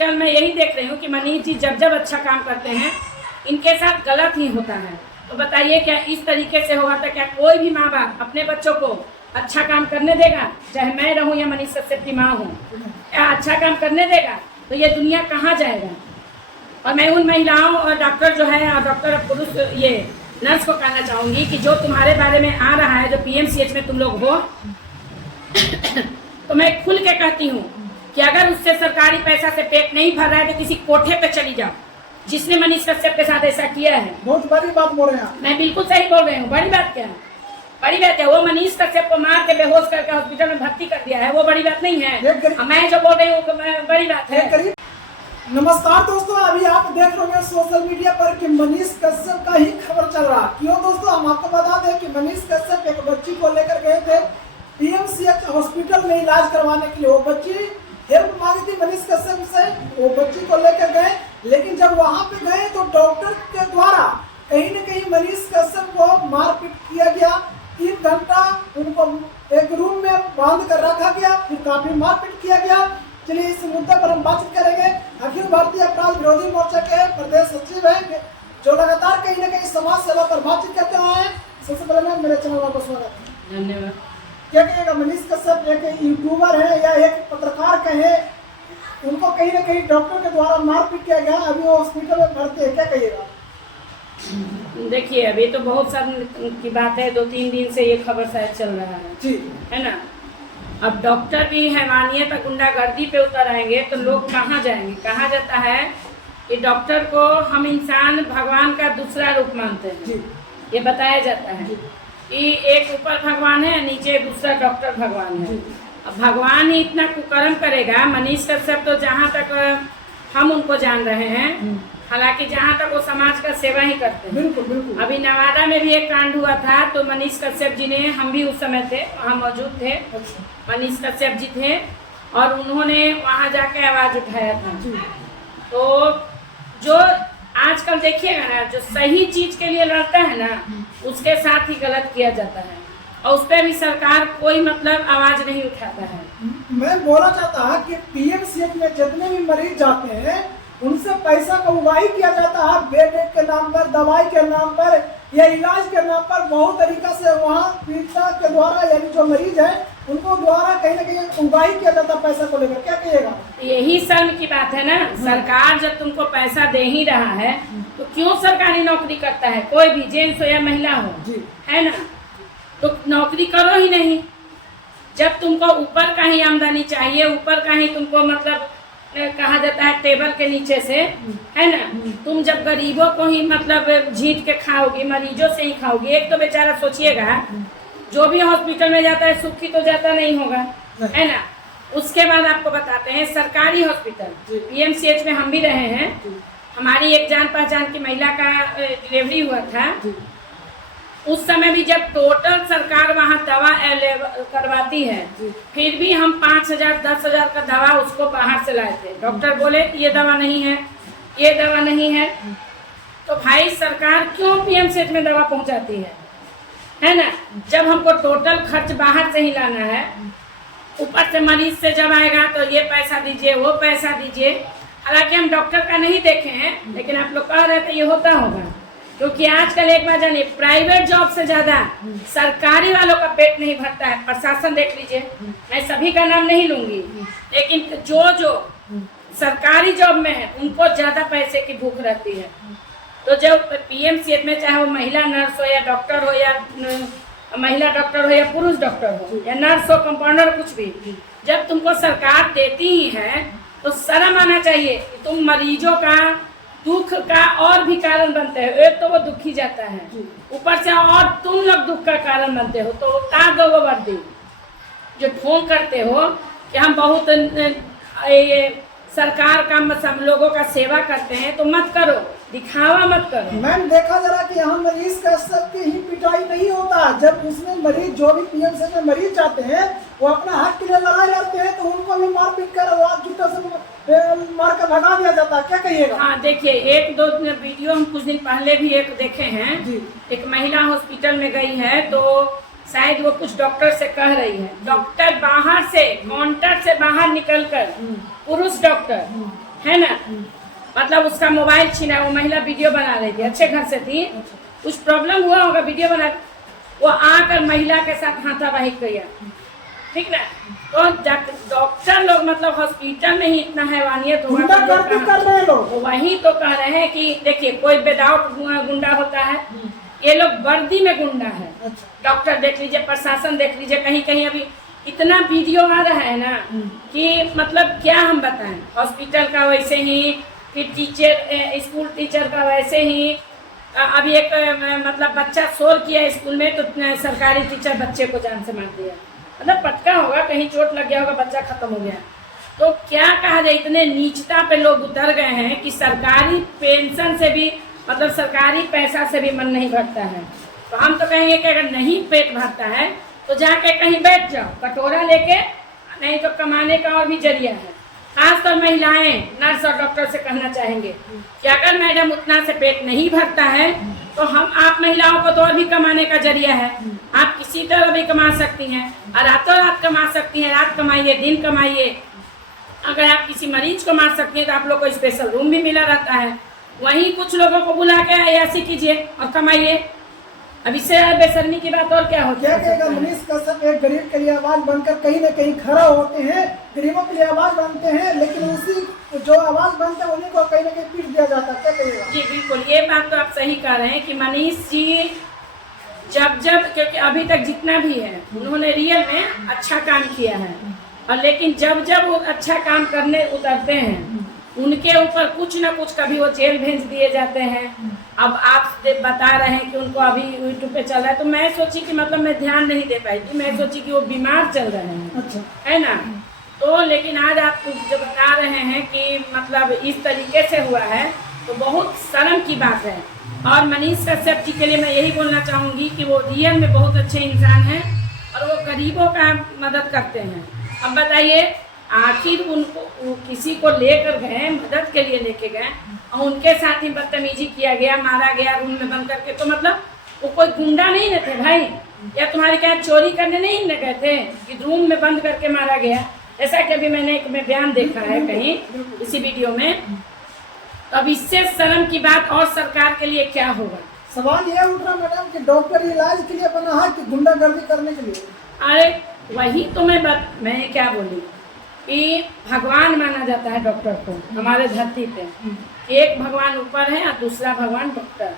आजकल मैं यही देख रही हूँ कि मनीष जी जब जब अच्छा काम करते हैं इनके साथ गलत ही होता है। तो बताइए क्या इस तरीके से होगा? तो क्या कोई भी माँ बाप अपने बच्चों को अच्छा काम करने देगा? चाहे मैं रहूँ या मनीष कश्यप की माँ हूँ, क्या अच्छा काम करने देगा? तो ये दुनिया कहाँ जाएगा? और मैं उन महिलाओं और डॉक्टर जो है और डॉक्टर पुरुष ये नर्स को कहना चाहूँगी कि जो तुम्हारे बारे में आ रहा है, जो पीएमसीएच में तुम लोग हो तो मैं खुल के कहती हूँ कि अगर उससे सरकारी पैसा से पेट नहीं भर रहा है तो किसी कोठे पे चली जाओ, जिसने मनीष कश्यप के साथ ऐसा किया है। बहुत बड़ी बात बोल रहे हैं आप। मैं बिल्कुल सही बोल रही हूँ। बड़ी बात क्या है? बड़ी बात है वो मनीष कश्यप को मार के बेहोश करके हॉस्पिटल में भर्ती कर दिया है, वो बड़ी बात नहीं है। मैं जो बोल रही हूँ बड़ी बात है। नमस्कार दोस्तों, अभी आप देख रहे हैं सोशल मीडिया पर कि मनीष कश्यप का ही खबर चल रहा है। क्यों दोस्तों, हम आपको बता दें कि मनीष कश्यप एक बच्ची को लेकर गए थे पीएमसीएच हॉस्पिटल में इलाज करवाने के लिए। वो बच्ची हेल्प मांगी थी मनीष कश्यप से, वो बच्ची को लेकर गए, लेकिन जब वहां पे गए तो डॉक्टर के द्वारा कहीं न कहीं मनीष कश्यप को मारपीट किया गया। 3 घंटा उनको एक रूम में बांध कर रखा गया, फिर काफी मारपीट किया गया। चलिए इस मुद्दे पर हम बातचीत करेंगे। अखिल भारतीय अपराध विरोधी मोर्चा के प्रदेश सचिव हैं, जो लगातार कहीं न कहीं समाज सेवा पर बातचीत करते हुए हैं। सबसे पहले मैं मेरे चैनल को स्वागत है। धन्यवाद। क्या कहिएगा, मनीष कश्यप एक यूट्यूबर है या एक पत्रकार कहे, उनको कहीं न कहीं डॉक्टर के द्वारा मारपीट किया गया, अभी वो हॉस्पिटल में भर्ती है, क्या कहिएगा? देखिए अभी तो बहुत सारी की बात है, 2-3 दिन से ये खबर शायद चल रहा है जी, है ना। अब डॉक्टर भी हैवानियत और गुंडागर्दी पे उतर आएंगे तो लोग कहाँ जाएंगे? कहा जाता है कि डॉक्टर को हम इंसान भगवान का दूसरा रूप मानते हैं जी, ये बताया जाता है कि एक ऊपर भगवान है, नीचे दूसरा डॉक्टर भगवान है। अब भगवान ही इतना कुकर्म करेगा। मनीष कश्यप तो जहाँ तक हम उनको जान रहे हैं, हालांकि जहाँ तक वो समाज का सेवा ही करते हैं। बिल्कुल बिल्कुल। अभी नवादा में भी एक कांड हुआ था तो मनीष कश्यप जी ने, हम भी उस समय थे, वहाँ मौजूद थे, मनीष कश्यप जी थे और उन्होंने वहाँ जाके आवाज उठाया था। तो जो आजकल देखिएगा ना, जो सही चीज के लिए लड़ता है ना, उसके साथ ही गलत किया जाता है और उस पर भी सरकार कोई मतलब आवाज नहीं उठाता है। मैं बोलना चाहता हूँ कि पीएमसीएच में जितने भी मरीज जाते हैं उनसे पैसा का उगाही किया जाता है, बेड के नाम पर, दवाई के नाम पर या इलाज के नाम पर। बहुत तरीका से वहाँ पीड़िता के द्वारा यानी जो मरीज है उनको द्वारा कहीं न कहीं उगाही किया जाता है पैसा को लेकर, क्या कहिएगा? यही शर्म की बात है ना। सरकार जब तुमको पैसा दे ही रहा है तो क्यों सरकारी नौकरी करता है? कोई भी जेंट्स हो या महिला हो, है ना, तो नौकरी करो ही नहीं। जब तुमको ऊपर का ही आमदनी चाहिए, ऊपर का ही तुमको मतलब कहा जाता है टेबल के नीचे से, है ना, तुम जब गरीबों को ही मतलब झीट के खाओगी, मरीजों से ही खाओगी। एक तो बेचारा सोचिएगा जो भी हॉस्पिटल में जाता है सुखी तो जाता नहीं होगा, है ना। उसके बाद आपको बताते हैं सरकारी हॉस्पिटल पीएमसीएच में हम भी रहे हैं। हमारी एक जान पहचान की महिला का डिलीवरी हुआ था। उस समय भी जब टोटल सरकार वहाँ दवा करवाती है, फिर भी हम 5,000 10,000 का दवा उसको बाहर से लाए थे। डॉक्टर बोले कि ये दवा नहीं है, ये दवा नहीं है। तो भाई सरकार क्यों पीएमसीएच में दवा पहुँचाती है ना? जब हमको टोटल खर्च बाहर से ही लाना है, ऊपर से मरीज से जब आएगा तो ये पैसा दीजिए, वो पैसा दीजिए। हालांकि हम डॉक्टर का नहीं देखे हैं, लेकिन आप लोग कह रहे थे ये होता होगा, क्योंकि आजकल एक बार जानिए प्राइवेट जॉब से ज्यादा सरकारी वालों का पेट नहीं भरता है। प्रशासन देख लीजिए, मैं सभी का नाम नहीं लूंगी, लेकिन जो सरकारी जॉब में है उनको ज्यादा पैसे की भूख रहती है। तो जब पीएमसीएच में चाहे वो महिला नर्स हो या डॉक्टर हो या महिला डॉक्टर हो या पुरुष डॉक्टर हो या नर्स हो, कंपाउंडर, कुछ भी, जब तुमको सरकार देती ही है तो शर्म आना चाहिए कि तुम मरीजों का दुख का और भी कारण बनते हो। एक तो वो दुखी जाता है, ऊपर से और तुम लोग दुख का कारण बनते हो। तो उतार दो वो वर्दी जो ढोंग करते हो कि हम बहुत ये सरकार का हम लोगों का सेवा करते हैं, तो मत करो, दिखावा मत करो। मैम देखा जरा कि यहाँ मरीज कश्यप की ही पिटाई नहीं होता। जब उसमें मरीज, जो भी पीएमसीएच में मरीज जाते हैं, वो अपना हक के लिए लड़ाई लड़ते हैं तो उनको भी मारपीट कर जूता से मार कर भगा दिया जाता है, क्या कहिएगा? हाँ देखिए, 1-2 वीडियो हम कुछ दिन पहले भी एक देखे हैं। एक महिला हॉस्पिटल में गई है तो शायद वो कुछ डॉक्टर से कह रही है, डॉक्टर बाहर से काउंटर से बाहर निकलकर पुरुष डॉक्टर है ना। मतलब उसका मोबाइल छीना, वो महिला वीडियो बना रही थी, अच्छे घर से थी, कुछ प्रॉब्लम हुआ होगा, वीडियो बना, वो आकर महिला के साथ हाथापाई किया, ठीक ना। तो डॉक्टर लोग मतलब हॉस्पिटल में ही इतना हैवानियत होगा, वही तो कह रहे हैं कि देखिए कोई विदाउट गुंडा होता है, ये लोग वर्दी में गुंडा है। डॉक्टर देख लीजिए, प्रशासन देख लीजिए, कहीं कहीं अभी इतना वीडियो आ रहा है ना कि मतलब क्या हम बताएं। हॉस्पिटल का वैसे ही, फिर टीचर, स्कूल टीचर का वैसे ही। अभी एक मतलब बच्चा शोर किया स्कूल में तो सरकारी टीचर बच्चे को जान से मार दिया, मतलब पटका होगा, कहीं चोट लग गया होगा, बच्चा खत्म हो गया। तो क्या कहा जाए, इतने नीचता पे लोग उतर गए हैं कि सरकारी पेंशन से भी, मतलब सरकारी पैसा से भी मन नहीं भरता है। तो हम तो कहेंगे कि अगर नहीं पेट भरता है तो जाके कहीं बैठ जाओ कटोरा लेके, नहीं तो कमाने का और भी जरिया है। खासकर महिलाएं, नर्स और डॉक्टर से कहना चाहेंगे कि अगर मैडम उतना से पेट नहीं भरता है तो आप महिलाओं को तो और भी कमाने का जरिया है। आप किसी तरह भी कमा सकती हैं, और रातों रात कमा सकती हैं, रात कमाइए दिन कमाइए। अगर आप किसी मरीज को मार सकती हैं तो आप लोग को स्पेशल रूम भी मिला रहता है, वहीं कुछ लोगों को बुला के अयासी कीजिए और कमाइए। अब इससे बेशर्मी की बात और क्या होती है। क्या कहेगा मनीष कश्यप एक गरीब के लिए आवाज बनकर कहीं न कहीं खड़ा होते हैं, गरीबों के लिए आवाज बनते हैं, लेकिन उसी जो आवाज बनते हैं उन्हीं को कहीं न कहीं पीट दिया जाता है। क्या कहेगा? जी बिल्कुल, ये बात तो आप सही कह रहे हैं कि मनीष जी जब क्योंकि अभी तक जितना भी है उन्होंने रियल में अच्छा काम किया है, और लेकिन जब वो अच्छा काम करने उतरते हैं उनके ऊपर कुछ ना कुछ, कभी वो जेल भेज दिए जाते हैं। अब आप बता रहे हैं कि उनको अभी यूट्यूब पे चल रहा है, तो मैं सोची कि मतलब मैं ध्यान नहीं दे पाई थी, मैं सोची कि वो बीमार चल रहे हैं। अच्छा। है ना। तो लेकिन आज आप जो बता रहे हैं कि मतलब इस तरीके से हुआ है तो बहुत शर्म की बात है। और मनीष कश्यप जी के लिए मैं यही बोलना चाहूँगी कि वो रियल में बहुत अच्छे इंसान हैं और वो गरीबों का मदद करते हैं। अब बताइए, आखिर उनको किसी को लेकर गए, मदद के लिए लेके गए और उनके साथ ही बदतमीजी किया गया, मारा गया रूम में बंद करके, तो मतलब वो कोई गुंडा नहीं थे भाई, या तुम्हारे क्या चोरी करने नहीं न गए थे कि रूम में बंद करके मारा गया। जैसा कि अभी मैंने एक में बयान देखा है कहीं इसी वीडियो में। तो अब इससे शर्म की बात और सरकार के लिए क्या होगा। सवाल ये उठ रहा मैडम कि डॉक्टर इलाज के लिए बना है कि गुंडागर्दी करने के लिए? अरे वही तो मैं क्या बोली कि भगवान माना जाता है डॉक्टर को हमारे धरती पे। एक भगवान ऊपर है और दूसरा भगवान डॉक्टर।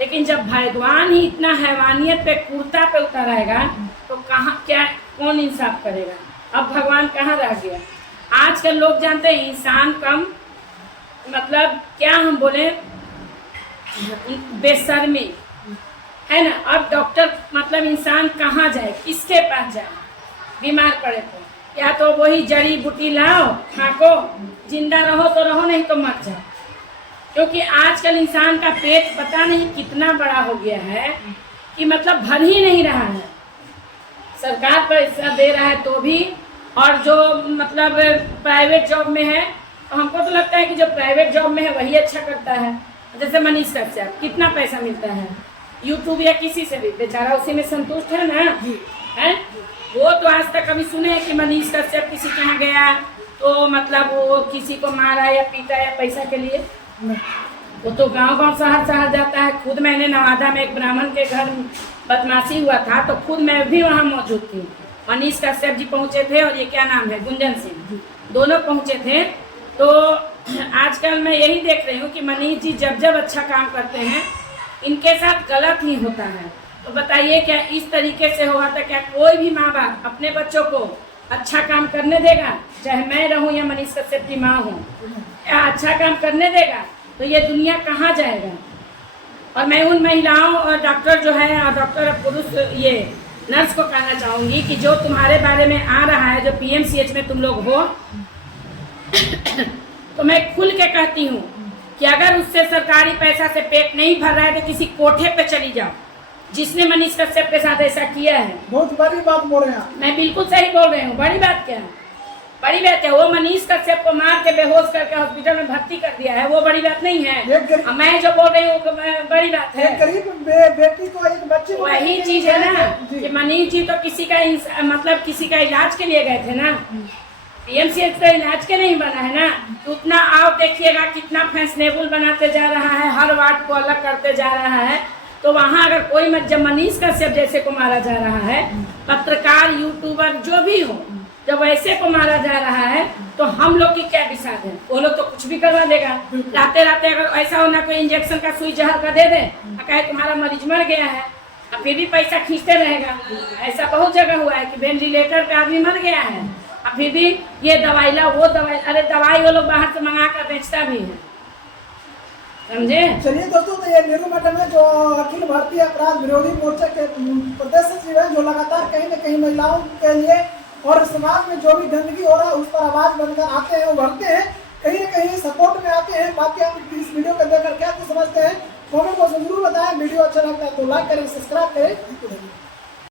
लेकिन जब भगवान ही इतना हैवानियत पे, क्रूरता पे उतर आएगा तो कहाँ, क्या, कौन इंसाफ करेगा। अब भगवान कहाँ रह गया। आजकल लोग जानते हैं इंसान कम, मतलब क्या हम बोले, बेशर्मी है ना। अब डॉक्टर मतलब इंसान कहाँ जाए, किसके पास जाए बीमार पड़े तो, या तो वही जड़ी बूटी लाओ खाको, जिंदा रहो तो रहो, नहीं तो मर जाओ। क्योंकि आजकल इंसान का पेट पता नहीं कितना बड़ा हो गया है कि मतलब भर ही नहीं रहा है। सरकार पैसा दे रहा है तो भी, और जो मतलब प्राइवेट जॉब में है, तो हमको तो लगता है कि जो प्राइवेट जॉब में है वही अच्छा करता है। जैसे मनीष कश्यप, कितना पैसा मिलता है यूट्यूब या किसी से भी, बेचारा उसी में संतुष्ट है ना। है वो तो आज तक कभी सुने हैं कि मनीष कश्यप किसी के यहाँ गया तो मतलब वो किसी को मारा या पीटा या पैसा के लिए। वो तो गांव शहर जाता है। खुद मैंने नवादा में एक ब्राह्मण के घर बदमाशी हुआ था तो खुद मैं भी वहाँ मौजूद थी। मनीष कश्यप जी पहुँचे थे और ये क्या नाम है, गुंजन सिंह, दोनों पहुँचे थे। तो आजकल मैं यही देख रही हूँ कि मनीष जी जब अच्छा काम करते हैं इनके साथ गलत ही होता है। तो बताइए, क्या इस तरीके से हुआ था? क्या कोई भी माँ बाप अपने बच्चों को अच्छा काम करने देगा? चाहे मैं रहूं या मनीष कश्यप की माँ हूँ, क्या अच्छा काम करने देगा? तो ये दुनिया कहाँ जाएगा। और मैं उन महिलाओं और डॉक्टर जो है, और डॉक्टर पुरुष ये नर्स को कहना चाहूँगी कि जो तुम्हारे बारे में आ रहा है, जो PMCH में तुम लोग हो, तो मैं खुल के कहती हूँ कि अगर उससे सरकारी पैसा से पेट नहीं भर रहा है तो किसी कोठे पे चली जाओ, जिसने मनीष कश्यप के साथ ऐसा किया है। बहुत बड़ी बात बोल रहे हैं आप। मैं बिल्कुल सही बोल रही हूँ। बड़ी बात क्या है? बड़ी बात है वो मनीष कश्यप को मार के बेहोश करके हॉस्पिटल में भर्ती कर दिया है, वो बड़ी बात नहीं है। मैं जो बोल रही हूँ बड़ी बात है। गरीब बेटी को, एक बच्चे को, वही चीज है ना कि मनीष जी तो किसी का मतलब किसी का इलाज के लिए गए थे ना, पीएमसीएच तो इलाज के नहीं बना है ना, तो उतना आप देखिएगा कितना फैशनेबल बनाते जा रहा है, हर वार्ड को अलग करते जा रहा है। तो वहाँ अगर कोई जब मनीष कश्यप जैसे को मारा जा रहा है, पत्रकार यूट्यूबर जो भी हो, जब ऐसे को मारा जा रहा है तो हम लोग की क्या विषाद है? वो लोग तो कुछ भी करवा देगा। लाते लाते अगर ऐसा होना कोई इंजेक्शन का सुई जहर का दे दे, कहे तुम्हारा मरीज मर गया है, और फिर भी पैसा खींचते रहेगा। ऐसा बहुत जगह हुआ है कि वेंटिलेटर पे आदमी मर गया है, और फिर भी ये दवाई ला वो दवाई, अरे दवाई वो लोग बाहर से मंगा कर बेचता भी है, समझे? चलिए दोस्तों, तो ये नीरू मैडम है जो अखिल भारतीय अपराध विरोधी मोर्चा के प्रदेश सचिव है, जो लगातार कहीं न कहीं महिलाओं के लिए और समाज में जो भी गंदगी हो रहा है उस पर आवाज बनकर आते हैं, उभरते हैं, कहीं न कहीं सपोर्ट में आते हैं। बाकी आप इस वीडियो को देखकर क्या कुछ समझते हैं कमेंट बॉक्स में जरूर बताएं। वीडियो अच्छा लगता है तो लाइक करें, सब्सक्राइब करें।